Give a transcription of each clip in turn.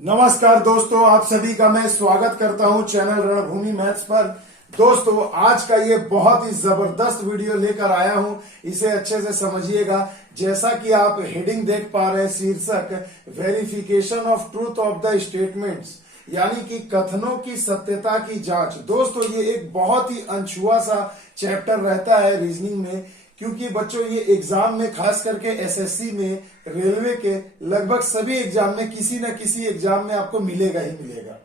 नमस्कार दोस्तों, आप सभी का मैं स्वागत करता हूं चैनल रणभूमि मैथ्स पर। दोस्तों, आज का ये बहुत ही जबरदस्त वीडियो लेकर आया हूं, इसे अच्छे से समझिएगा। जैसा कि आप हेडिंग देख पा रहे हैं, शीर्षक verification of truth of the statements, यानी कि कथनों की सत्यता की जांच। दोस्तों, ये एक बहुत ही अनछुआ सा चैप्टर रहता है रीजनिंग में, क्योंकि बच्चों ये एग्जाम में, खास करके एसएससी में, रेलवे के लगभग सभी एग्जाम में, किसी न किसी एग्जाम में आपको मिलेगा ही मिलेगा।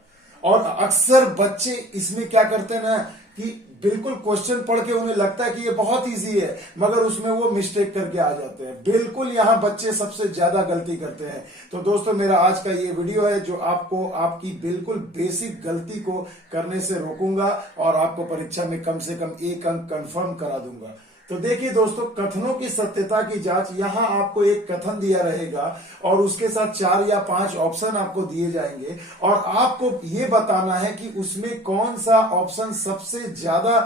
और अक्सर बच्चे इसमें क्या करते हैं ना कि बिल्कुल क्वेश्चन पढ़ के उन्हें लगता है कि ये बहुत इजी है, मगर उसमें वो मिस्टेक करके आ जाते हैं। बिल्कुल यहाँ बच्चे सबसे ज्यादा गलती करते हैं। तो दोस्तों, मेरा आज का ये वीडियो है जो आपको आपकी बिल्कुल बेसिक गलती को करने से रोकूंगा और आपको परीक्षा में कम से कम 1 अंक कंफर्म करा दूंगा। तो देखिए दोस्तों, कथनों की सत्यता की जांच, यहां आपको एक कथन दिया रहेगा और उसके साथ 4 या 5 ऑप्शन आपको दिए जाएंगे और आपको ये बताना है कि उसमें कौन सा ऑप्शन सबसे ज्यादा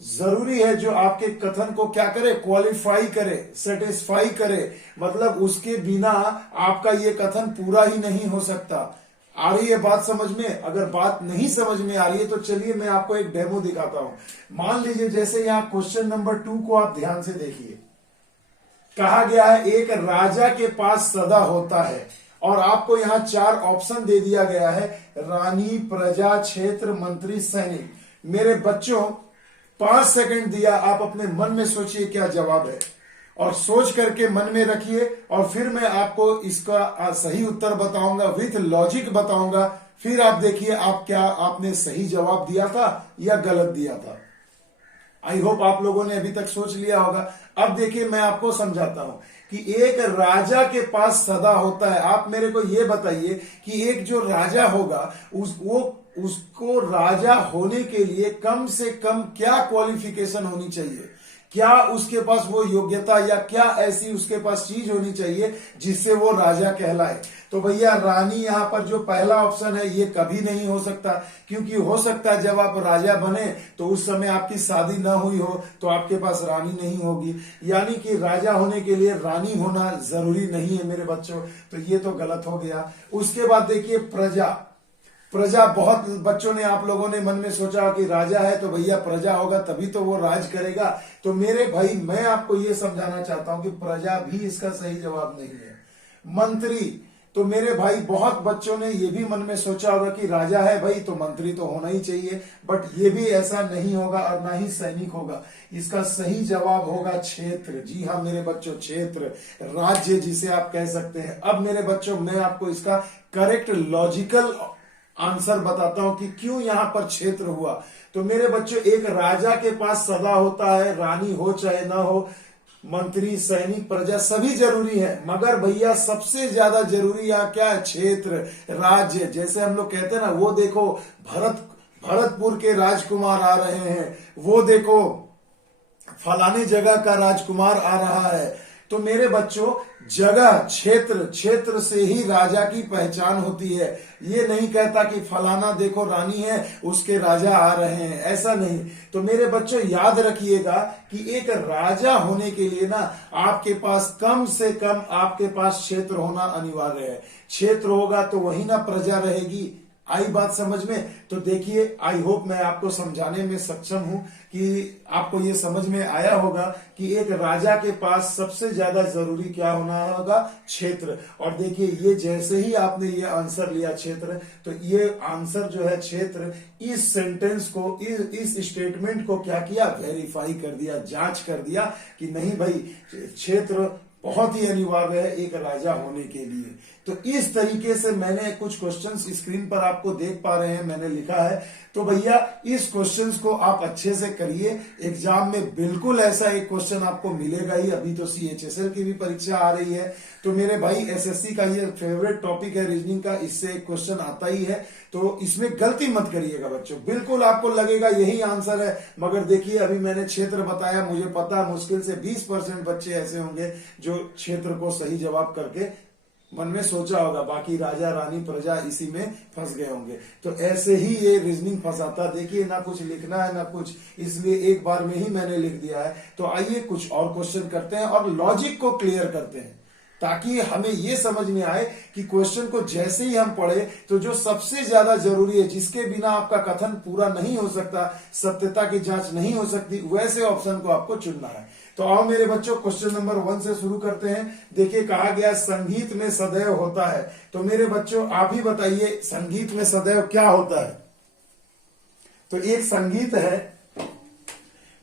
जरूरी है, जो आपके कथन को क्या करे, क्वालिफाई करे, सेटिस्फाई करे। मतलब उसके बिना आपका ये कथन पूरा ही नहीं हो सकता। आ रही है बात समझ में? अगर बात नहीं समझ में आ रही है तो चलिए मैं आपको एक डेमो दिखाता हूं। मान लीजिए जैसे यहां क्वेश्चन नंबर 2 को आप ध्यान से देखिए। कहा गया है एक राजा के पास सदा होता है और आपको यहां 4 ऑप्शन दे दिया गया है, रानी, प्रजा, क्षेत्र, मंत्री, सैनिक। मेरे बच्चों, 5 सेकंड दिया, आप अपने मन में सोचिए क्या जवाब है और सोच करके मन में रखिए और फिर मैं आपको इसका सही उत्तर बताऊंगा, विथ लॉजिक बताऊंगा। फिर आप देखिए आप क्या आपने सही जवाब दिया था या गलत दिया था। आई होप आप लोगों ने अभी तक सोच लिया होगा। अब देखिए मैं आपको समझाता हूं कि एक राजा के पास सदा होता है। आप मेरे को ये बताइए कि एक जो राजा होगा उसको राजा होने के लिए कम से कम क्या क्वालिफिकेशन होनी चाहिए, क्या उसके पास वो योग्यता या क्या ऐसी उसके पास चीज होनी चाहिए जिससे वो राजा कहलाए। तो भैया रानी यहां पर जो पहला ऑप्शन है ये कभी नहीं हो सकता, क्योंकि हो सकता है जब आप राजा बने तो उस समय आपकी शादी ना हुई हो तो आपके पास रानी नहीं होगी, यानी कि राजा होने के लिए रानी होना जरूरी नहीं है मेरे बच्चों। तो ये तो गलत हो गया। उसके बाद देखिए प्रजा, बहुत बच्चों ने, आप लोगों ने मन में सोचा कि राजा है तो भैया प्रजा होगा तभी तो वो राज करेगा। तो मेरे भाई मैं आपको ये समझाना चाहता हूं कि प्रजा भी इसका सही जवाब नहीं है। मंत्री, तो मेरे भाई बहुत बच्चों ने ये भी मन में सोचा होगा कि राजा है भाई तो मंत्री तो होना ही चाहिए, बट ये भी ऐसा नहीं होगा और ना ही सैनिक होगा। इसका सही जवाब होगा क्षेत्र। जी हाँ मेरे बच्चों, क्षेत्र, राज्य जिसे आप कह सकते हैं। अब मेरे बच्चों मैं आपको इसका करेक्ट लॉजिकल आंसर बताता हूं कि क्यों यहां पर क्षेत्र हुआ। तो मेरे बच्चों, एक राजा के पास सदा होता है, रानी हो चाहे ना हो, मंत्री, सैनिक, प्रजा सभी जरूरी है, मगर भैया सबसे ज्यादा जरूरी यहाँ क्या है, क्षेत्र, राज्य। जैसे हम लोग कहते हैं ना, वो देखो भरतपुर के राजकुमार आ रहे हैं, वो देखो फलाने जगह का राजकुमार आ रहा है। तो मेरे बच्चों, जगह, क्षेत्र से ही राजा की पहचान होती है। ये नहीं कहता कि फलाना देखो रानी है उसके राजा आ रहे हैं, ऐसा नहीं। तो मेरे बच्चों याद रखिएगा कि एक राजा होने के लिए ना आपके पास कम से कम आपके पास क्षेत्र होना अनिवार्य है। क्षेत्र होगा तो वही ना प्रजा रहेगी। आई बात समझ में? तो देखिए, आई होप मैं आपको समझाने में सक्षम हूं कि आपको ये समझ में आया होगा कि एक राजा के पास सबसे ज्यादा जरूरी क्या होना होगा, क्षेत्र। और देखिए ये जैसे ही आपने ये आंसर लिया क्षेत्र, तो ये आंसर जो है क्षेत्र, इस सेंटेंस को, इस स्टेटमेंट को क्या किया, वेरीफाई कर दिया, जांच कर दिया कि नहीं भाई क्षेत्र बहुत ही अनिवार्य है एक राजा होने के लिए। तो इस तरीके से मैंने कुछ क्वेश्चंस स्क्रीन पर आपको देख पा रहे हैं, मैंने लिखा है। तो भैया इस क्वेश्चंस को आप अच्छे से करिए। एग्जाम में बिल्कुल ऐसा एक क्वेश्चन आपको मिलेगा ही। अभी तो सीएचएसएल की भी परीक्षा आ रही है, तो मेरे भाई एसएससी का ये फेवरेट टॉपिक है रीजनिंग का, इससे एक क्वेश्चन आता ही है। तो इसमें गलती मत करिएगा बच्चों, बिल्कुल आपको लगेगा यही आंसर है, मगर देखिए अभी मैंने क्षेत्र बताया, मुझे पता मुश्किल से 20% बच्चे ऐसे होंगे जो क्षेत्र को सही जवाब करके मन में सोचा होगा, बाकी राजा, रानी, प्रजा इसी में फंस गए होंगे। तो ऐसे ही ये रीजनिंग फंसाता, देखिए ना कुछ लिखना है ना कुछ, इसलिए एक बार में ही मैंने लिख दिया है। तो आइए कुछ और क्वेश्चन करते हैं और लॉजिक को क्लियर करते हैं। ताकि हमें ये समझ में आए कि क्वेश्चन को जैसे ही हम पढ़े तो जो सबसे ज्यादा जरूरी है, जिसके बिना आपका कथन पूरा नहीं हो सकता, सत्यता की जांच नहीं हो सकती, वैसे ऑप्शन को आपको चुनना है। तो आओ मेरे बच्चों क्वेश्चन नंबर 1 से शुरू करते हैं। देखिए कहा गया संगीत में सदैव होता है। तो मेरे बच्चों आप ही बताइए संगीत में सदैव क्या होता है। तो एक संगीत है,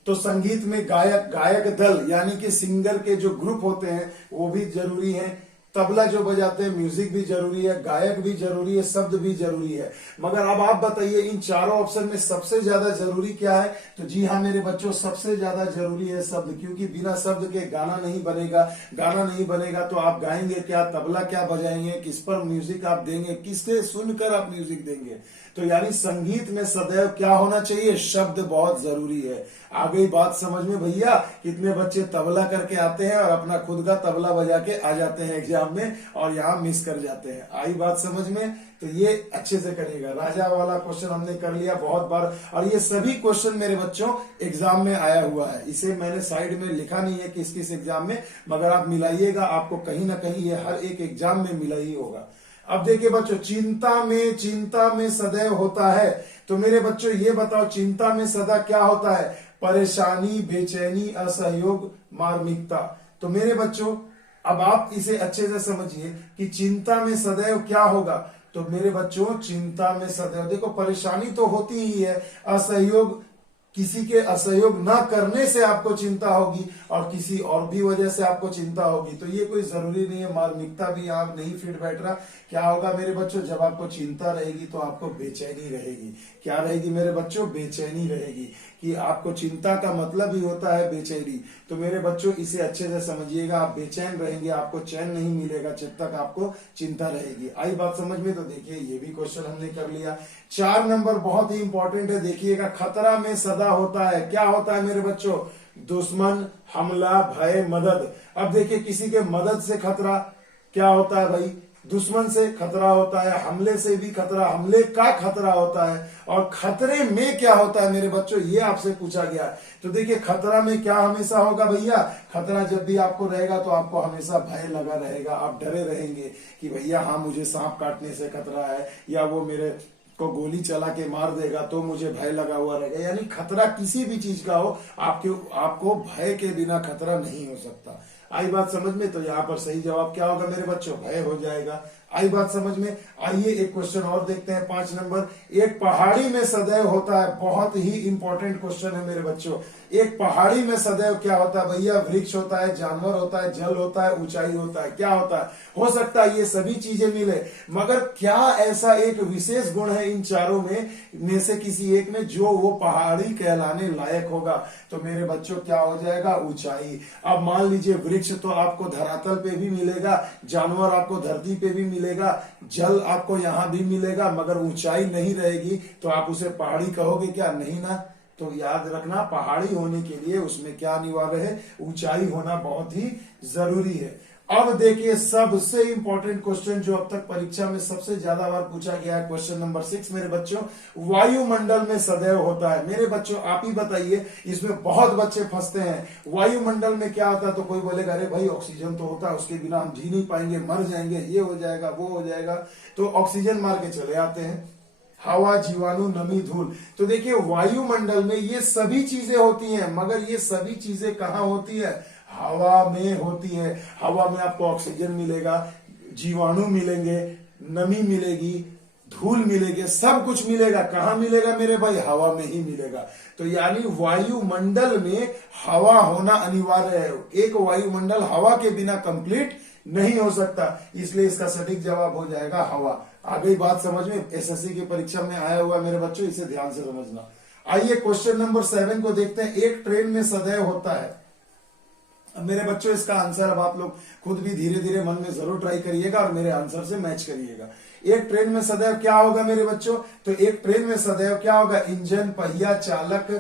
तो संगीत में गायक दल यानी कि सिंगर के जो ग्रुप होते हैं वो भी जरूरी है, तबला जो बजाते हैं म्यूजिक भी जरूरी है, गायक भी जरूरी है, शब्द भी जरूरी है। मगर अब आप बताइए इन चारों ऑप्शन में सबसे ज्यादा जरूरी क्या है। तो जी हाँ मेरे बच्चों सबसे ज्यादा जरूरी है शब्द, क्योंकि बिना शब्द के गाना नहीं बनेगा। गाना नहीं बनेगा तो आप गाएंगे क्या, तबला क्या बजाएंगे, किस पर म्यूजिक आप देंगे, किससे सुनकर आप म्यूजिक देंगे। तो यानी संगीत में सदैव क्या होना चाहिए, शब्द बहुत जरूरी है। आ गई बात समझ में भैया। कितने बच्चे तबला करके आते हैं और अपना खुद का तबला बजा के आ जाते हैं एग्जाम में और यहाँ मिस कर जाते हैं। आई बात समझ में। तो ये अच्छे से करिएगा। राजा वाला क्वेश्चन हमने कर लिया बहुत बार, और ये सभी क्वेश्चन मेरे बच्चों एग्जाम में आया हुआ है। इसे मैंने साइड में लिखा नहीं है किस किस एग्जाम में, मगर आप मिलाइएगा, आपको कहीं ना कहीं ये हर एक एग्जाम में मिला ही होगा। अब देखिए बच्चों चिंता में सदैव होता है। तो मेरे बच्चों ये बताओ चिंता में सदा क्या होता है, परेशानी, बेचैनी, असहयोग, मार्मिकता। तो मेरे बच्चों अब आप इसे अच्छे से समझिए कि चिंता में सदैव क्या होगा। तो मेरे बच्चों चिंता में सदैव देखो परेशानी तो होती ही है, असहयोग, किसी के असहयोग न करने से आपको चिंता होगी और किसी और भी वजह से आपको चिंता होगी। तो ये कोई जरूरी नहीं है। मार्मिकता भी आप नहीं फिट बैठ रहा। क्या होगा मेरे बच्चों, जब आपको चिंता रहेगी तो आपको बेचैनी रहेगी। क्या रहेगी मेरे बच्चों, बेचैनी रहेगी। कि आपको चिंता का मतलब ही होता है बेचैनी। तो मेरे बच्चों इसे अच्छे से समझिएगा। आप बेचैन रहेंगे, आपको चैन नहीं मिलेगा जब तक आपको चिंता रहेगी। आई बात समझ में। तो देखिए ये भी क्वेश्चन हमने कर लिया। 4 नंबर बहुत ही इंपॉर्टेंट है। देखिएगा खतरा में सदा होता है। क्या होता है मेरे बच्चों, दुश्मन, हमला, भय, मदद। अब देखिए किसी के मदद से खतरा क्या होता है भाई, दुश्मन से खतरा होता है, हमले से भी खतरा, हमले का खतरा होता है, और खतरे में क्या होता है मेरे बच्चों, ये आपसे पूछा गया। तो देखिए खतरा में क्या हमेशा होगा भैया, खतरा जब भी आपको रहेगा तो आपको हमेशा भय लगा रहेगा। आप डरे रहेंगे कि भैया हाँ मुझे सांप काटने से खतरा है, या वो मेरे को गोली चला के मार देगा तो मुझे भय लगा हुआ रहेगा। यानी खतरा किसी भी चीज का हो, आपको भय के बिना खतरा नहीं हो सकता। आई बात समझ में। तो यहाँ पर सही जवाब क्या होगा मेरे बच्चों, भय हो जाएगा। आई बात समझ में। आइए एक क्वेश्चन और देखते हैं 5 नंबर। एक पहाड़ी में सदैव होता है। बहुत ही इंपॉर्टेंट क्वेश्चन है मेरे बच्चों। एक पहाड़ी में सदैव क्या होता है भैया, वृक्ष होता है, जानवर होता है, जल होता है, ऊंचाई होता है। क्या होता है, हो सकता है ये सभी चीजें मिले, मगर क्या ऐसा एक विशेष गुण है इन चारों में से किसी एक में जो वो पहाड़ी कहलाने लायक होगा। तो मेरे बच्चों क्या हो जाएगा, ऊंचाई। अब मान लीजिए वृक्ष तो आपको धरातल पे भी मिलेगा, जानवर आपको धरती पे भी मिलेगा, जल आपको यहाँ भी मिलेगा, मगर ऊंचाई नहीं रहेगी तो आप उसे पहाड़ी कहोगे क्या, नहीं ना। तो याद रखना पहाड़ी होने के लिए उसमें क्या अनिवार्य है, ऊंचाई होना बहुत ही जरूरी है। अब देखिए सबसे इंपॉर्टेंट क्वेश्चन जो अब तक परीक्षा में सबसे ज्यादा बार पूछा गया है, क्वेश्चन नंबर 6 मेरे बच्चों, वायुमंडल में सदैव होता है। मेरे बच्चों आप ही बताइए, इसमें बहुत बच्चे फंसते हैं। वायुमंडल में क्या होता है, तो कोई बोलेगा अरे भाई ऑक्सीजन तो होता है, उसके बिना हम जी नहीं पाएंगे, मर जाएंगे, ये हो जाएगा, वो हो जाएगा। तो ऑक्सीजन मार के चले आते हैं। हवा, जीवाणु, नमी, धूल। तो देखिए वायुमंडल में ये सभी चीजें होती हैं, मगर ये सभी चीजें कहाँ होती है, हवा में होती है। हवा में आपको ऑक्सीजन मिलेगा, जीवाणु मिलेंगे, नमी मिलेगी, धूल मिलेगी, सब कुछ मिलेगा। कहाँ मिलेगा मेरे भाई, हवा में ही मिलेगा। तो यानी वायुमंडल में हवा होना अनिवार्य है। एक वायुमंडल हवा के बिना कंप्लीट नहीं हो सकता, इसलिए इसका सटीक जवाब हो जाएगा हवा। आ गई बात समझ में। एसएससी की परीक्षा में आया हुआ मेरे बच्चों, इसे ध्यान से समझना। आइए क्वेश्चन नंबर 7 को देखते हैं। एक ट्रेन में सदैव होता है। अब मेरे बच्चों इसका आंसर अब आप लोग खुद भी धीरे धीरे मन में जरूर ट्राई करिएगा और मेरे आंसर से मैच करिएगा। एक ट्रेन में सदैव क्या होगा मेरे बच्चों, तो एक ट्रेन में सदैव क्या होगा, इंजन, पहिया, चालक,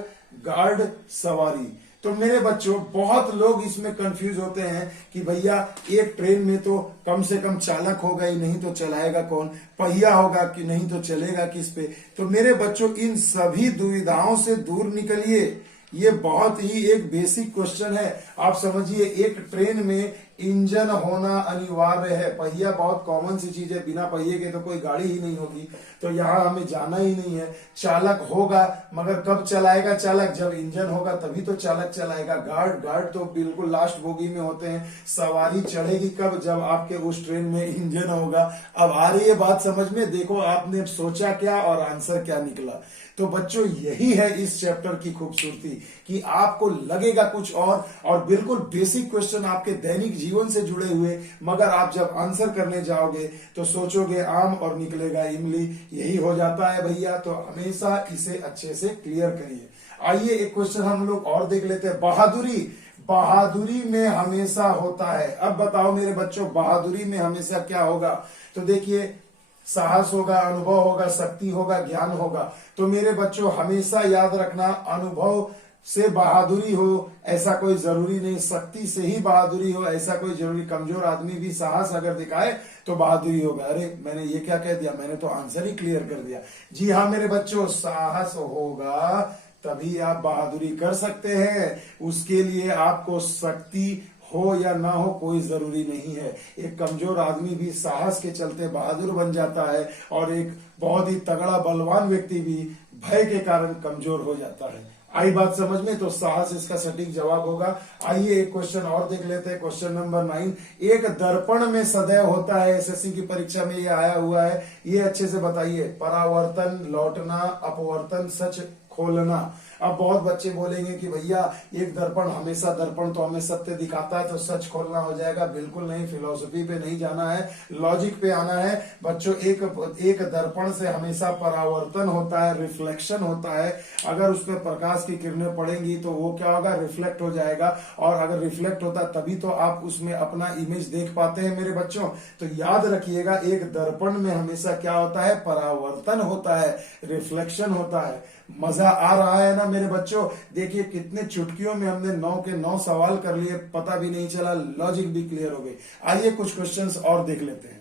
गार्ड, सवारी। तो मेरे बच्चों बहुत लोग इसमें कंफ्यूज होते हैं कि भैया एक ट्रेन में तो कम से कम चालक होगा ही, नहीं तो चलाएगा कौन, पहिया होगा कि नहीं तो चलेगा किस पे। तो मेरे बच्चों इन सभी दुविधाओं से दूर निकलिए। ये बहुत ही एक बेसिक क्वेश्चन है। आप समझिए एक ट्रेन में इंजन होना अनिवार्य है। पहिया बहुत कॉमन सी चीज है, बिना पहिए के तो कोई गाड़ी ही नहीं होगी, तो यहाँ हमें जाना ही नहीं है। चालक होगा, मगर कब चलाएगा चालक? जब इंजन होगा तभी तो चालक चलाएगा। गार्ड तो बिल्कुल लास्ट बोगी में होते हैं। सवारी चढ़ेगी कब? जब आपके उस ट्रेन में इंजन होगा। अब आ रही है बात समझ में? देखो आपने सोचा क्या और आंसर क्या निकला। तो बच्चों यही है इस चैप्टर की खूबसूरती कि आपको लगेगा कुछ और बिल्कुल बेसिक क्वेश्चन आपके दैनिक जीवन से जुड़े हुए, मगर आप जब आंसर करने जाओगे तो सोचोगे आम और निकलेगा इमली। यही हो जाता है भैया, तो हमेशा इसे अच्छे से क्लियर करिए। आइए एक क्वेश्चन हम लोग और देख लेते हैं। बहादुरी में हमेशा होता है। अब बताओ मेरे बच्चों, बहादुरी में हमेशा क्या होगा? तो देखिए, साहस होगा, अनुभव होगा, शक्ति होगा, ज्ञान होगा। तो मेरे बच्चों हमेशा याद रखना, अनुभव से बहादुरी हो ऐसा कोई जरूरी नहीं, शक्ति से ही बहादुरी हो ऐसा कोई जरूरी। कमजोर आदमी भी साहस अगर दिखाए तो बहादुरी होगा। अरे मैंने ये क्या कह दिया? मैंने तो आंसर ही क्लियर कर दिया। जी हाँ मेरे बच्चों, साहस होगा तभी आप बहादुरी कर सकते हैं। उसके लिए आपको शक्ति हो या ना हो कोई जरूरी नहीं है। एक कमजोर आदमी भी साहस के चलते बहादुर बन जाता है, और एक बहुत ही तगड़ा बलवान व्यक्ति भी भय के कारण कमजोर हो जाता है। आई बात समझ में? तो साहस इसका सटीक जवाब होगा। आइए एक क्वेश्चन और देख लेते हैं। क्वेश्चन नंबर 9, एक दर्पण में सदैव होता है। एसएससी की परीक्षा में ये आया हुआ है, ये अच्छे से बताइए। परावर्तन, लौटना, अपवर्तन, सच खोलना। अब बहुत बच्चे बोलेंगे कि भैया एक दर्पण दर्पण तो हमें सत्य दिखाता है, तो सच खोलना हो जाएगा। बिल्कुल नहीं, फिलोसफी पे नहीं जाना है, लॉजिक पे आना है बच्चों। एक दर्पण से हमेशा परावर्तन होता है, रिफ्लेक्शन होता है। अगर उस पर प्रकाश की किरणें पड़ेंगी तो वो क्या होगा? रिफ्लेक्ट हो जाएगा, और अगर रिफ्लेक्ट होता है तभी तो आप उसमें अपना इमेज देख पाते हैं मेरे बच्चों। तो याद रखिएगा, एक दर्पण में हमेशा क्या होता है? परावर्तन होता है, रिफ्लेक्शन होता है। मजा आ रहा है ना मेरे बच्चों? देखिए कितने चुटकियों में हमने 9 के 9 सवाल कर लिए, पता भी नहीं चला, लॉजिक भी क्लियर हो गई। आइए कुछ क्वेश्चंस और देख लेते हैं।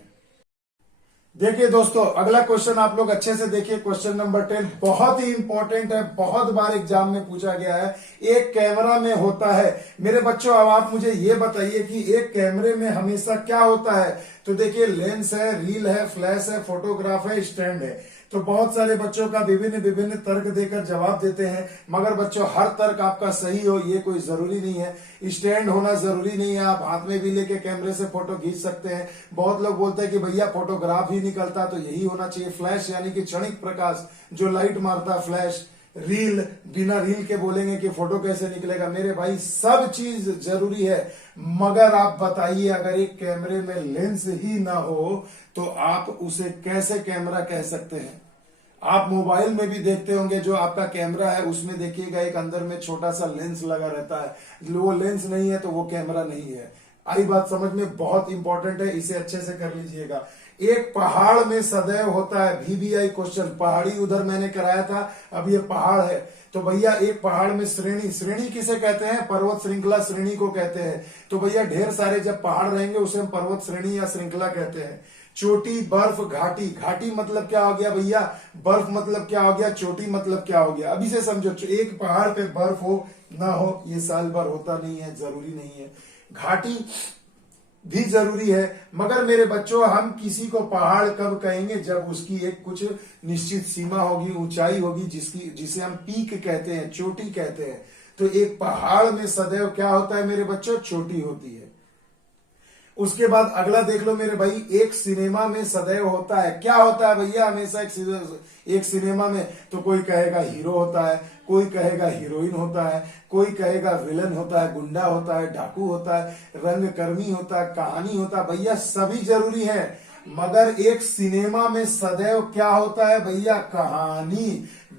देखिए दोस्तों, अगला क्वेश्चन आप लोग अच्छे से देखिए। क्वेश्चन नंबर 10 बहुत ही इंपॉर्टेंट है, बहुत बार एग्जाम में पूछा गया है। एक कैमरा में होता है। मेरे बच्चों अब आप मुझे ये बताइए कि एक कैमरे में हमेशा क्या होता है? तो देखिए, लेंस है, रील है, फ्लैश है, फोटोग्राफ है, स्टैंड है। तो बहुत सारे बच्चों का विभिन्न तर्क देकर जवाब देते हैं, मगर बच्चों हर तर्क आपका सही हो ये कोई जरूरी नहीं है। स्टैंड होना जरूरी नहीं है, आप हाथ में भी लेके कैमरे से फोटो खींच सकते हैं। बहुत लोग बोलते हैं कि भैया फोटोग्राफ ही निकलता, तो यही होना चाहिए। फ्लैश यानी कि क्षणिक प्रकाश जो लाइट मारता है, फ्लैश। रील, बिना रील के बोलेंगे कि फोटो कैसे निकलेगा? मेरे भाई सब चीज जरूरी है, मगर आप बताइए अगर एक कैमरे में लेंस ही ना हो तो आप उसे कैसे कैमरा कह सकते हैं? आप मोबाइल में भी देखते होंगे, जो आपका कैमरा है उसमें देखिएगा एक अंदर में छोटा सा लेंस लगा रहता है। वो लेंस नहीं है तो वो कैमरा नहीं है। आई बात समझ में? बहुत इंपॉर्टेंट है, इसे अच्छे से कर लीजिएगा। एक पहाड़ में सदैव होता है। VBI क्वेश्चन, पहाड़ी उधर मैंने कराया था, अब ये पहाड़ है। तो भैया एक पहाड़ में श्रेणी किसे कहते हैं? पर्वत श्रृंखला श्रेणी को कहते हैं। तो भैया ढेर सारे जब पहाड़ रहेंगे उसे हम पर्वत श्रेणी या श्रृंखला कहते हैं। चोटी, बर्फ, घाटी मतलब क्या हो गया भैया? बर्फ मतलब क्या हो गया? चोटी मतलब क्या हो गया? अभी से समझो, एक पहाड़ पे बर्फ हो ना हो ये साल भर होता नहीं है, जरूरी नहीं है। घाटी भी जरूरी है, मगर मेरे बच्चों हम किसी को पहाड़ कब कहेंगे? जब उसकी एक कुछ निश्चित सीमा होगी, ऊंचाई होगी, जिसे हम पीक कहते हैं, चोटी कहते हैं। तो एक पहाड़ में सदैव क्या होता है मेरे बच्चों? चोटी होती है। उसके बाद अगला देख लो मेरे भाई, एक सिनेमा में सदैव होता है। क्या होता है भैया हमेशा एक सिनेमा में? तो कोई कहेगा हीरो होता है, कोई कहेगा हीरोइन होता है, कोई कहेगा विलन होता है, गुंडा होता है, डाकू होता है, रंगकर्मी होता है, कहानी होता है। भैया सभी जरूरी है, मगर एक सिनेमा में सदैव क्या होता है भैया? कहानी।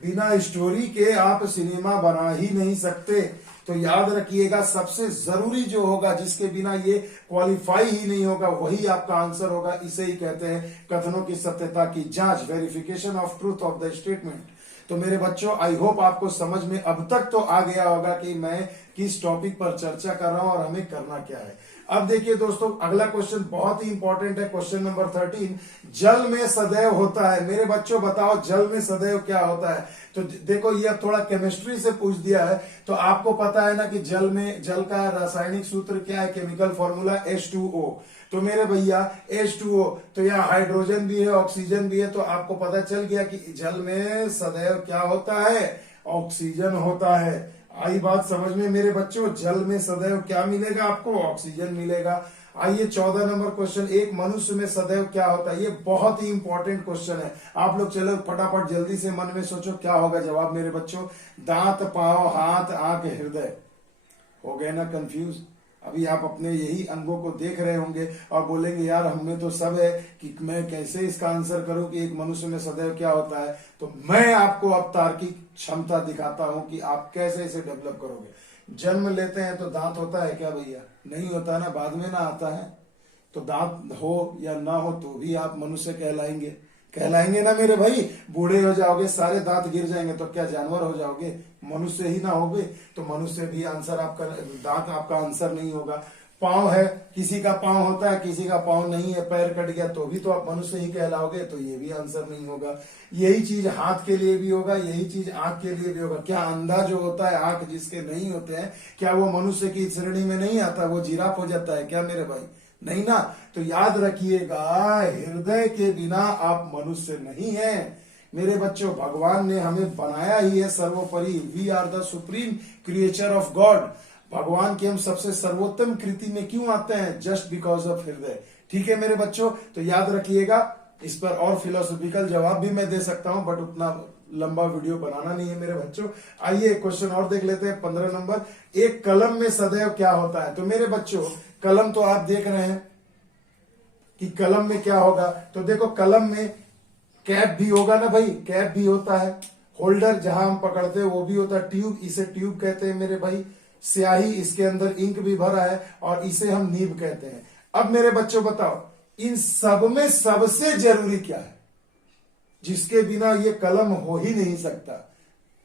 बिना स्टोरी के आप सिनेमा बना ही नहीं सकते। तो याद रखिएगा, सबसे जरूरी जो होगा, जिसके बिना ये क्वालिफाई ही नहीं होगा, वही आपका आंसर होगा। इसे ही कहते हैं कथनों की सत्यता की जांच, verification of truth of the statement. तो मेरे बच्चों आई होप आपको समझ में अब तक तो आ गया होगा कि मैं किस टॉपिक पर चर्चा कर रहा हूं और हमें करना क्या है। अब देखिए दोस्तों, अगला क्वेश्चन बहुत ही इंपॉर्टेंट है, क्वेश्चन नंबर 13। जल में सदैव होता है। मेरे बच्चों बताओ जल में सदैव क्या होता है। तो देखो ये अब थोड़ा केमिस्ट्री से पूछ दिया है, तो आपको पता है ना कि जल का रासायनिक सूत्र क्या है, केमिकल फॉर्मूला H2O। तो मेरे भैया H2O, तो यहाँ हाइड्रोजन भी है, ऑक्सीजन भी है, तो आपको पता चल गया कि जल में सदैव क्या होता है, ऑक्सीजन होता है। आई बात समझ में मेरे बच्चों, जल में सदैव क्या मिलेगा आपको, ऑक्सीजन मिलेगा। आइए 14 नंबर क्वेश्चन, एक मनुष्य में सदैव क्या होता है। ये बहुत ही इंपॉर्टेंट क्वेश्चन है। आप लोग चलो फटाफट जल्दी से मन में सोचो क्या होगा जवाब मेरे बच्चों। दांत, पांव, हाथ, आंख, हृदय। हो गए ना कंफ्यूज। अभी आप अपने यही अंगों को देख रहे होंगे और बोलेंगे यार हमें तो सब है कि मैं कैसे इसका आंसर करूं कि एक मनुष्य में सदैव क्या होता है। तो मैं आपको अब तार्किक क्षमता दिखाता हूं कि आप कैसे इसे डेवलप करोगे। जन्म लेते हैं तो दांत होता है क्या भैया, नहीं होता ना, बाद में ना आता है। तो दांत हो या ना हो तो भी आप मनुष्य कहलाएंगे ना मेरे भाई। बूढ़े हो जाओगे, सारे दांत गिर जाएंगे तो क्या जानवर हो जाओगे, मनुष्य ही ना होगे। तो मनुष्य भी आंसर आपका, दांत आपका आंसर नहीं होगा। पांव है, किसी का पांव होता है किसी का पांव नहीं है, पैर कट गया तो भी तो आप मनुष्य ही कहलाओगे, तो ये भी आंसर नहीं होगा। यही चीज हाथ के लिए भी होगा, यही चीज आंख के लिए भी होगा। क्या अंधा जो होता है, आंख जिसके नहीं होते हैं, क्या वो मनुष्य की श्रेणी में नहीं आता, वो जिराफ हो जाता है क्या मेरे भाई, नहीं ना। तो याद रखिएगा, हृदय के बिना आप मनुष्य नहीं हैं मेरे बच्चों। भगवान ने हमें बनाया ही है सर्वोपरि। We are the supreme creature of God. भगवान की हम सबसे सर्वोत्तम कृति में क्यों आते हैं, जस्ट बिकॉज ऑफ हृदय। ठीक है मेरे बच्चों, तो याद रखिएगा। इस पर और फिलोसॉफिकल जवाब भी मैं दे सकता हूं, बट उतना लंबा वीडियो बनाना नहीं है मेरे बच्चों। आइए क्वेश्चन और देख लेते हैं, 15 नंबर। एक कलम में सदैव क्या होता है। तो मेरे बच्चों कलम तो आप देख रहे हैं कि कलम में क्या होगा। तो देखो कलम में कैप भी होगा ना भाई, कैप भी होता है। होल्डर जहां हम पकड़ते हैं वो भी होता है। ट्यूब, इसे ट्यूब कहते हैं मेरे भाई। स्याही, इसके अंदर इंक भी भरा है और इसे हम नीब कहते हैं। अब मेरे बच्चों बताओ, इन सब में सबसे जरूरी क्या है, जिसके बिना ये कलम हो ही नहीं सकता।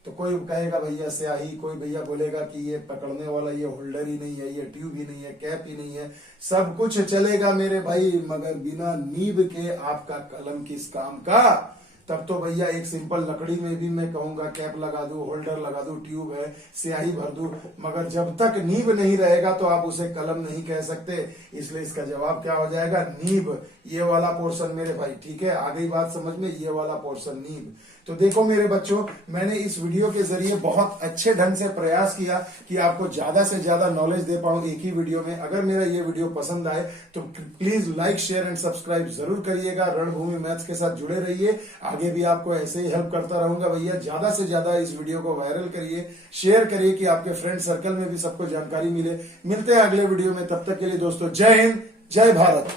तो कोई कहेगा भैया स्याही, कोई भैया बोलेगा कि ये पकड़ने वाला ये होल्डर ही नहीं है, ये ट्यूब ही नहीं है, कैप ही नहीं है। सब कुछ चलेगा मेरे भाई, मगर बिना नीब के आपका कलम किस काम का। तब तो भैया एक सिंपल लकड़ी में भी मैं कहूंगा कैप लगा दूं, होल्डर लगा दूं, ट्यूब है, स्याही भर दूं, मगर जब तक नीब नहीं रहेगा तो आप उसे कलम नहीं कह सकते। इसलिए इसका जवाब क्या हो जाएगा, नीब। ये वाला पोर्शन मेरे भाई, ठीक है, आ गई बात समझ में, ये वाला पोर्शन नीब। तो देखो मेरे बच्चों, मैंने इस वीडियो के जरिए बहुत अच्छे ढंग से प्रयास किया कि आपको ज्यादा से ज्यादा नॉलेज दे पाऊं एक ही वीडियो में। अगर मेरा ये वीडियो पसंद आए तो please like, share and subscribe जरूर करिएगा। रणभूमि मैथ्स के साथ जुड़े रहिए, आगे भी आपको ऐसे ही हेल्प करता रहूंगा भैया। ज्यादा से ज्यादा इस वीडियो को वायरल करिए, शेयर करिए कि आपके फ्रेंड सर्कल में भी सबको जानकारी मिले। मिलते हैं अगले वीडियो में, तब तक के लिए दोस्तों जय हिंद, जय भारत।